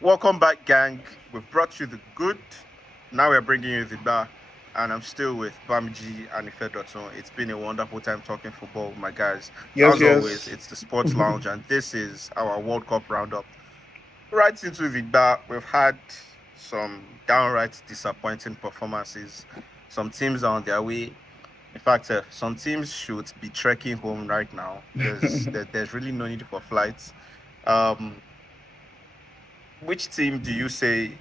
Welcome back, gang. We've brought you the good. Now we're bringing you the bad. And I'm still with Bamji and Ife Dotun. It's been a wonderful time talking football with my guys. Yes, As always, yes. it's the Sports Lounge, and this is our World Cup roundup. Right into the bad, we've had some downright disappointing performances. Some teams are on their way. In fact, some teams should be trekking home right now. There's really no need for flights. Um, which team do you say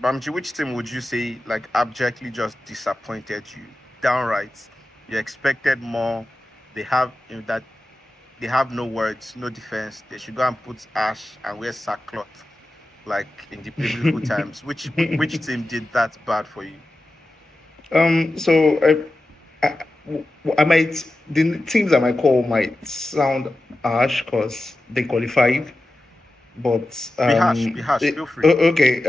Bamji, which team would you say like abjectly just disappointed you? Downright. You expected more. They have that they have no words, no defense. They should go and put ash and wear sackcloth like in the biblical times. Which team did that bad for you? So I might the teams I might call might sound harsh because they qualified, but Be harsh, feel free. okay.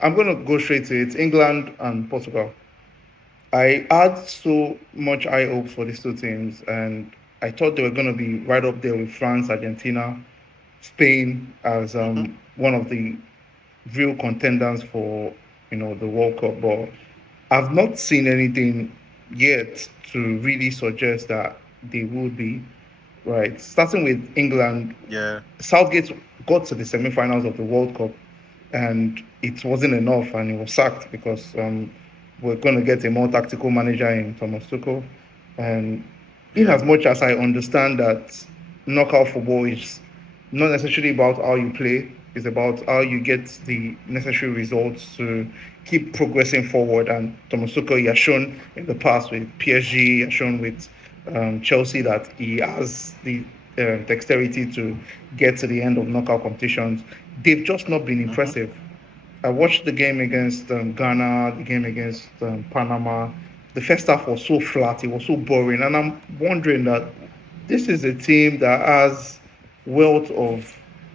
I'm gonna go straight to it. England and Portugal. I had so much high hopes for these two teams, and I thought they were gonna be right up there with France, Argentina, Spain as Hmm. one of the real contenders for the World Cup, but I've not seen anything yet to really suggest that they will be right. Starting with England, Yeah. Southgate got to the semi-finals of the World Cup, and it wasn't enough, and he was sacked because we're going to get a more tactical manager in Thomas Tuchel, and in Yeah. as much as I understand that knockout football is not necessarily about how you play, it's about how you get the necessary results to keep progressing forward. And Thomas Tuchel, he has shown in the past with PSG, he has shown with Chelsea that he has the dexterity to get to the end of knockout competitions. They've just not been Hmm. impressive. I watched the game against Ghana, the game against Panama. The first half was so flat, it was so boring, and I'm wondering that this is a team that has wealth of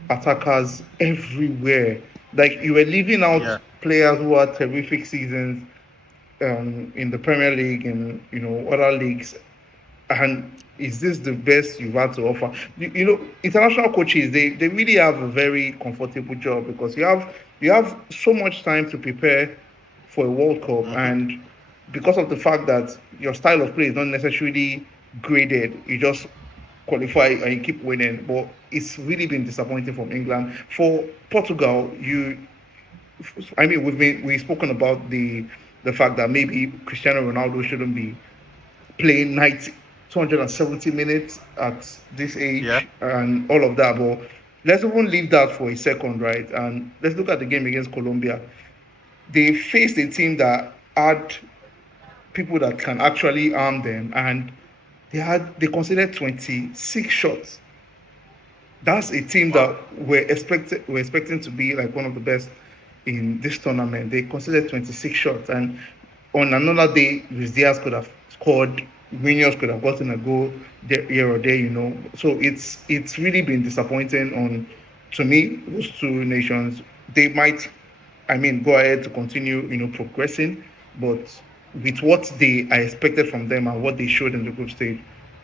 attackers everywhere. Like you were leaving out Yeah. players who had terrific seasons in the Premier League and other leagues. And is this the best you've had to offer? International coaches they really have a very comfortable job because you have so much time to prepare for a World Cup, Hmm. and because of the fact that your style of play is not necessarily graded, you just qualify and you keep winning. But it's really been disappointing from England. For Portugal, we've spoken about the fact that maybe Cristiano Ronaldo shouldn't be playing 270 minutes at this Yeah. age and all of that. But let's even leave that for a second, right? And let's look at the game against Colombia. They faced a team that had people that can actually harm them, and they considered 26 shots. That's a team Wow. that we're expecting to be like one of the best in this tournament. They considered 26 shots, and on another day, Luis Diaz could have scored. Munoz could have gotten a goal here or there. So it's really been disappointing on to me. Those two nations, they might, go ahead to continue, progressing, but with what I expected from them and what they showed in the group stage,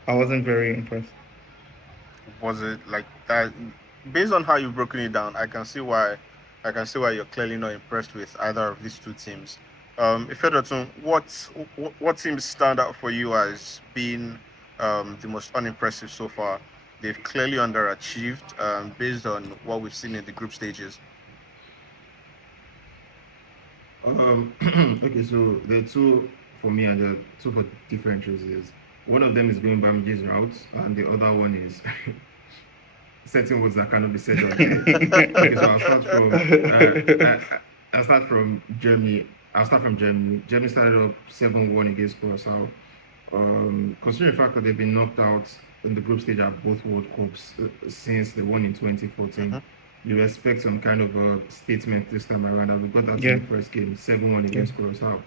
I wasn't very impressed. Was it like that? Based on how you've broken it down, I can see why you're clearly not impressed with either of these two teams. Ifeodotun, what teams stand out for you as being the most unimpressive so far? They've clearly underachieved based on what we've seen in the group stages. Okay, so there are two for me, and there are two for different reasons. One of them is going Bamiji's route, and the other one is certain words that cannot be said on air. Okay, so I'll start from Germany. I'll start from Germany. Germany started up 7-1 against Curacao. Considering the fact that they've been knocked out in the group stage at both World Cups since the one in 2014, Hmm. you expect some kind of a statement this time around. And we got that in Yeah, the first game, 7-1 yeah. against Curacao.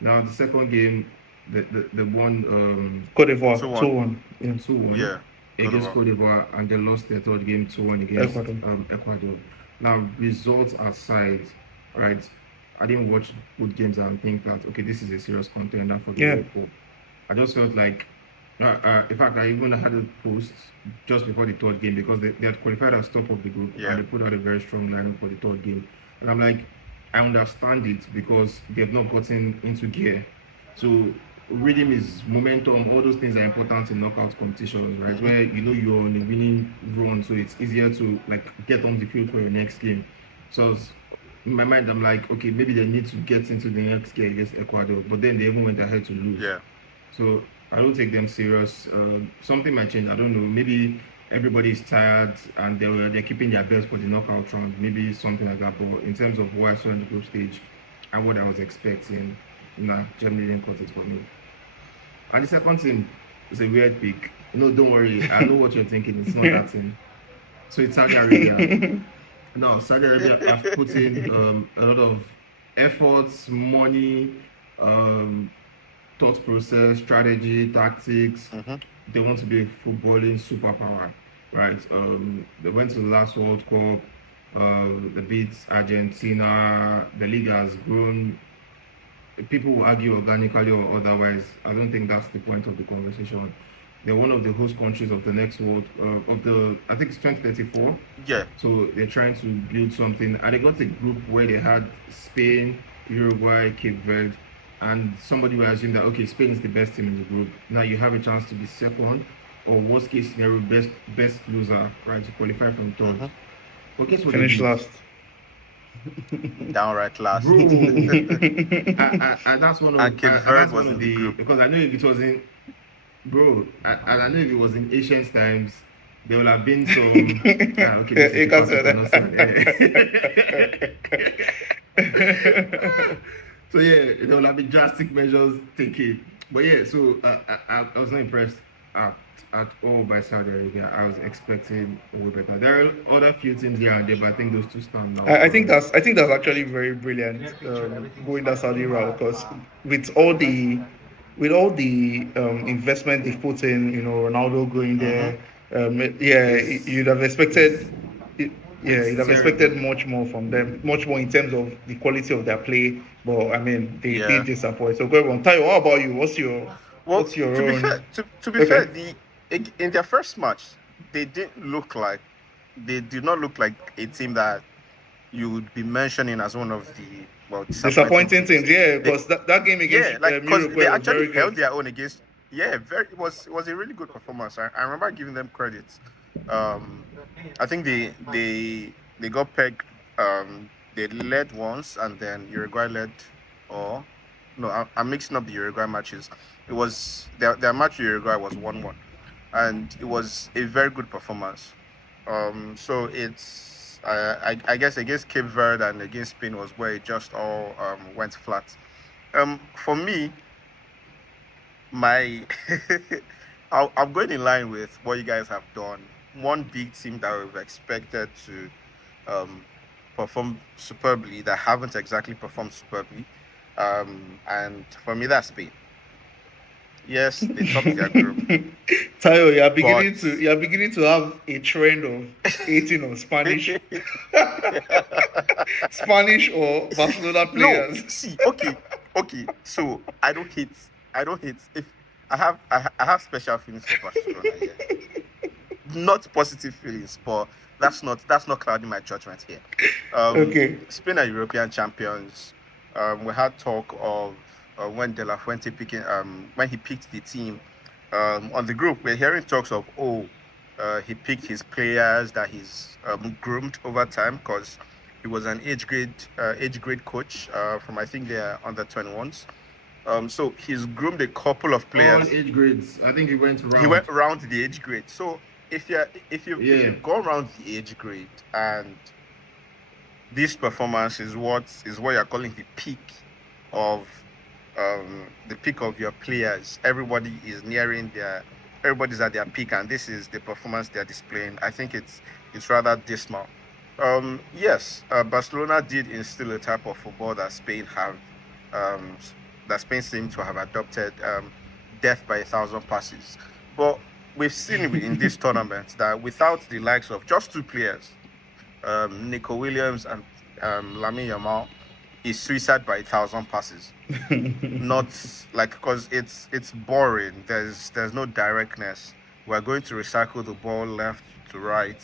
Now, the second game, the one Cote d'Ivoire, 2-1. 2-1. Yeah, 2-1 Yeah. Good against over. Cote d'Ivoire, and they lost their third game 2-1 against Ecuador. Ecuador. Now, results aside, right, I didn't watch good games and think that, okay, this is a serious contender for the Yeah, World Cup. I just felt like In fact, I even had a post just before the third game because they had qualified as top of the group Yeah. and they put out a very strong lineup for the third game. And I'm like, I understand it because they've not gotten into gear. So rhythm is momentum, all those things are important in knockout competitions, right? Mhm. Where you know you're on a winning run, so it's easier to like get on the field for your next game. So in my mind, I'm like, okay, maybe they need to get into the next gear against Ecuador, but then they even went ahead to lose. Yeah. So I don't take them serious. Something might change. I don't know. Maybe everybody is tired and they're keeping their best for the knockout round. Maybe something like that. But in terms of what I saw in the group stage and what I was expecting, nah, Germany didn't cut it for me. And the second thing is a weird pick. No, don't worry. I know what you're thinking. It's not that thing. So it's Saudi Arabia. Now, Saudi Arabia have put in a lot of efforts, money, um, thought process, strategy, tactics. Mhm. They want to be a footballing superpower, right? They went to the last World Cup. They beat Argentina. The league has grown. People will argue organically or otherwise. I don't think that's the point of the conversation. They're one of the host countries of the next world of the I think it's 2034. Yeah. So they're trying to build something, and they got a group where they had Spain, Uruguay, Cape Verde, and somebody will assume that okay, Spain is the best team in the group. Now you have a chance to be second, or worst case scenario, best loser, right, to qualify from third. Mhm. But guess what they Finish did, last. Downright last. bro? And that's one And of Cape and Verde that's was one in of the the group. because I know if it was in bro, and I know if it was in ancient times, there will have been some. Okay, this is You the can part you say cannot that. say. So yeah, there will have been drastic measures taken. But yeah, so I was not impressed at, at all by Saudi Arabia. I was expecting way better. There are other few teams here and there, but I think those two stand out I for think me. that's actually very brilliant, going that Saudi route, because with all the investment they've put in, Ronaldo going Mhm. there, yeah, It's you'd have expected, yeah, you'd it's have terrible. expected much more from them, much more in terms of the quality of their play. But I mean, they Yeah. did disappoint. So go on, Tayo, how about you? Well, What's your to be fair, own? to be fair, Okay. in their first match, they did not look like a team that you would be mentioning as one of the disappointing Disappointing teams. teams, yeah, They because that game against Yeah, like because Uruguay they was actually very held good. their own against. Yeah, very it was a really good performance. I remember giving them credit. Um, I think they got pegged. They led once and then Uruguay led, or no, I'm mixing up the Uruguay matches. It was their match with Uruguay was 1-1, and it was a very good performance. So it's I guess against Cape Verde and against Spain was where it just all went flat. For me, my I'm going in line with what you guys have done. One big team that we've expected to um, perform superbly that haven't exactly performed superbly, and for me that's Spain. Yes, they topped their group, Tayo, but you are beginning to have a trend of hating on Spanish or Barcelona no, players. see, okay. So I don't hate if I have special feelings for Barcelona. Yeah, not positive feelings, but that's not clouding my judgment here. Okay. Spain are European champions. We had talk of when De La Fuente when he picked the team on the group. We're hearing talks of he picked his players that he's groomed over time because he was an age grade coach from I think they're under 21s. So he's groomed a couple of All players. age grades. I think he went He round. went around the age grade. So if Yeah. you've gone around the age grade and this performance is what you're calling of the peak of your players. Everybody's at their peak, and this is the performance they're displaying. I think it's rather dismal. Yes, Barcelona did instill a type of football um, that Spain seemed to have adopted, death by a thousand passes. But we've seen in this tournament that without the likes of just two players, Nico Williams and Lamine Yamal, is suicide by 1,000 passes. Not like, because it's boring. There's no directness. We're going to recycle the ball left to right.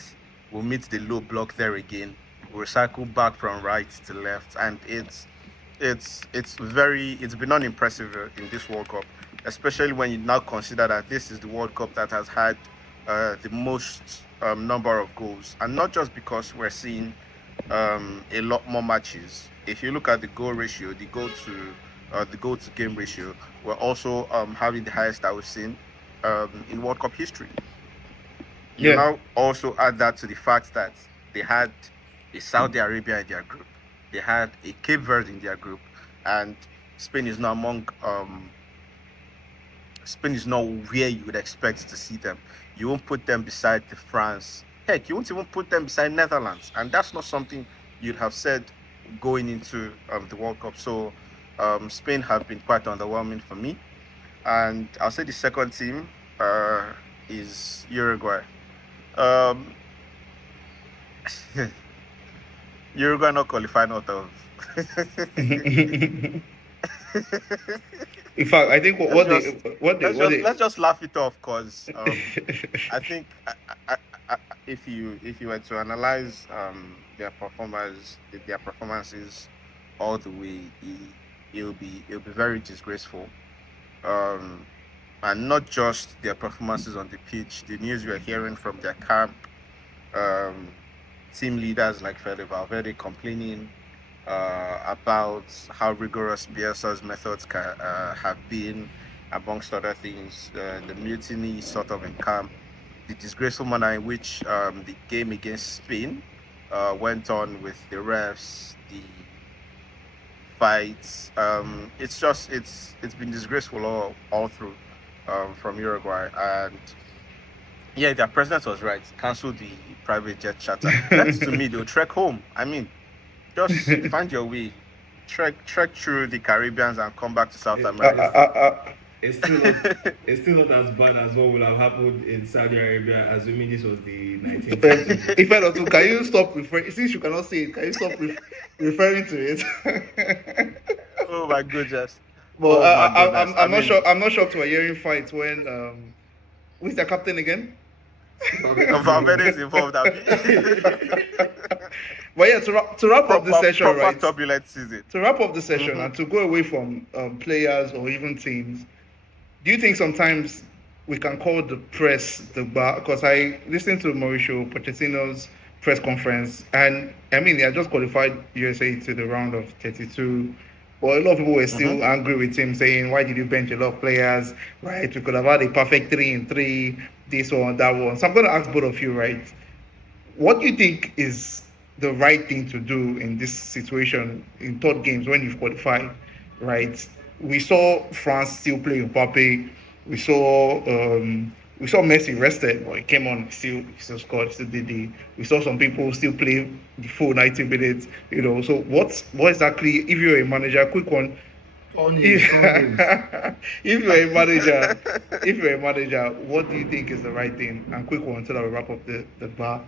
We'll meet the low block there again. We'll recycle back from right to left, and it's been unimpressive in this World Cup, especially when you now consider that this is the World Cup that has had the most number of goals, and not just because we're seeing a lot more matches. If you look at the goal ratio, the goal to game ratio, we're also having the highest that we've seen in World Cup history. You Yeah, now also add that to the fact that they had a Saudi Arabia in their group, they had a Cape Verde in their group, and Spain is now among Spain is not where you would expect to see them. You won't put them beside the France. Heck, you won't even put them beside Netherlands, and that's not something you'd have said going into the World Cup. So Spain have been quite underwhelming for me, and I'll say the second team is Uruguay. Um, Uruguay not qualified out of. in fact, I think let's just what let's they just laugh it off, because I think if you were to analyze their performances all the way, it'll be very disgraceful. Um, and not just their performances on the pitch. The news we're hearing from their camp, um, team leaders like Fede Valverde complaining about how rigorous Bielsa's methods have been, amongst other things. The mutiny sort of in camp, the disgraceful manner in which the game against Spain went on with the refs, the fights. It's been disgraceful all through from Uruguay, and yeah, their president was right. Cancel the private jet charter. That's to me, they'll trek home. I mean, just find your way, trek through the Caribbeans and come back to South It, uh, it's America. uh, it's still not it's still not as bad as what would have happened in Saudi Arabia, assuming this was the 1920s. if I don't, can you stop referring? Since you cannot say it, can you stop referring to it? Oh my goodness. But Oh my goodness. I I'm not mean, sure. I'm not shocked we're hearing fights when who's the captain again? Valverde is involved. But yeah, to wrap up the proper session, proper right? turbulent season. To wrap up the session Hmm. and to go away from players or even teams, do you think sometimes we can call the press the bar? Because I listened to Mauricio Pochettino's press conference, and I mean, they had just qualified USA to the round of 32. But a lot of people were Hmm. still angry with him, saying, "Why did you bench a lot of players? Right? We could have had a perfect 3-in-3, this one, that one." So I'm going to ask both of you, right? What do you think is the right thing to do in this situation in third games when you've qualified, right? We saw France still play Mbappe. We saw Messi rested, but he came on, he still scored, still did the. We saw some people still play the full 90 minutes, you know. So what exactly, if you're a manager, quick one, Turn if, games. if you're a manager, what do you think is the right thing? And quick one, so that we wrap up the bar.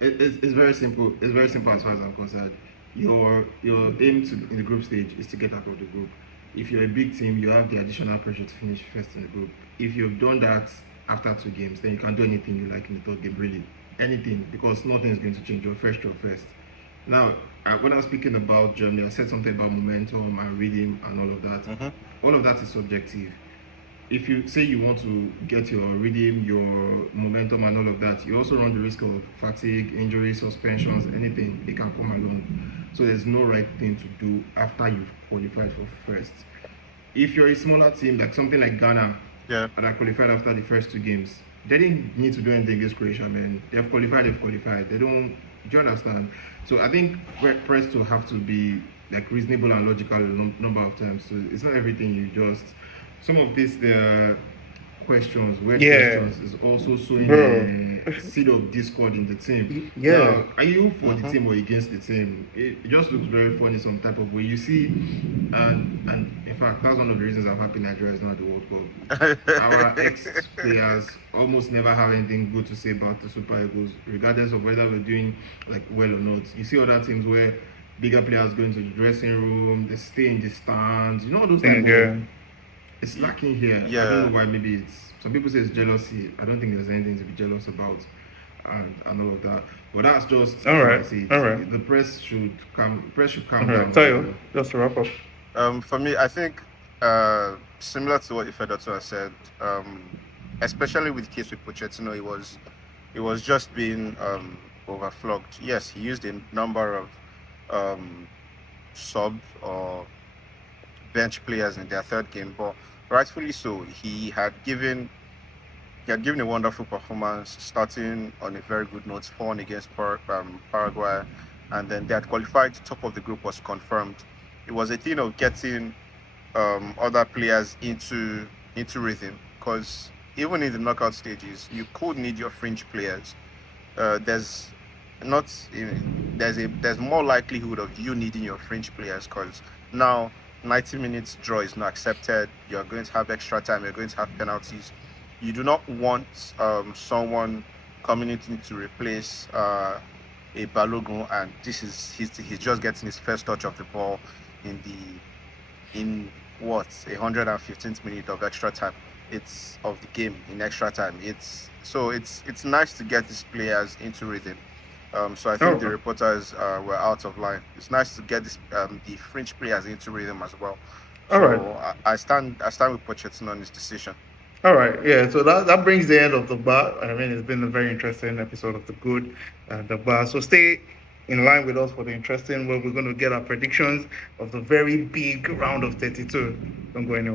It's very simple. It's very simple as far as I'm concerned. Your aim to in the group stage is to get out of the group. If you're a big team, you have the additional pressure to finish first in the group. If you've done that after two games, then you can do anything you like in the third game, really. Anything, because nothing is going to change. You're first. Now, when I was speaking about Germany, I said something about momentum and reading and all of that. Hmm. All of that is subjective. If you say you want to get your rhythm, your momentum, and all of that, you also run the risk of fatigue, injury, suspensions, anything. It can come along. So there's no right thing to do after you've qualified for first. If you're a smaller team, like something like Ghana, Yeah. that qualified after the first two games, they didn't need to do anything against Croatia, man. They've qualified. They don't. Do you understand? So I think press to have to be like reasonable and logical a number of times. So it's not everything you just. Some of these questions, weird Yeah, questions, is also bro. sowing a seed of discord in the team. Yeah. Now, are you for the Hmm. team or against the team? It just looks very funny some type of way. You see, and in fact, that's one of the reasons I'm happy Nigeria is not at the World Cup. Our ex-players almost never have anything good to say about the Super Eagles, regardless of whether we're doing like well or not. You see other teams where bigger players going to the dressing room, they stay in the stands, you know, those Thing, type yeah. of. It's lacking here. I Yeah. don't know why. Maybe it's some people say it's jealousy. I don't think there's anything to be jealous about, and all of that. But that's just All how right, I see it. all right. The press should calm. Press should calm All down. right, Tayo, just to wrap up. For me, I think similar to what Ifedato has said, especially with the case with Pochettino, it was just being overflogged. Yes, he used a number of um, sub or bench players in their third game, but rightfully so, he had given a wonderful performance, starting on a very good note, 4-1 against Paraguay, and then they had qualified. Top of the group was confirmed. It was a thing of getting other players into rhythm, because even in the knockout stages, you could need your fringe players. There's not there's more likelihood of you needing your fringe players, because now 90 minutes draw is not accepted. You're going to have extra time. You're going to have penalties. You do not want someone coming in to replace a Balogun, and he's just getting his first touch of the ball in in what 115th minute of extra time. It's of the game in extra time. It's nice to get these players into rhythm. So I think the Oh, reporters were out of line. It's nice to get the French players into rhythm as well. all right. So I stand with Pochettino on his decision. All right, yeah. So that brings the end of the bar. I mean, it's been a very interesting episode of the Good and the Bar. So stay in line with us for the interesting where we're going to get our predictions of the very big round of 32. Don't go anywhere.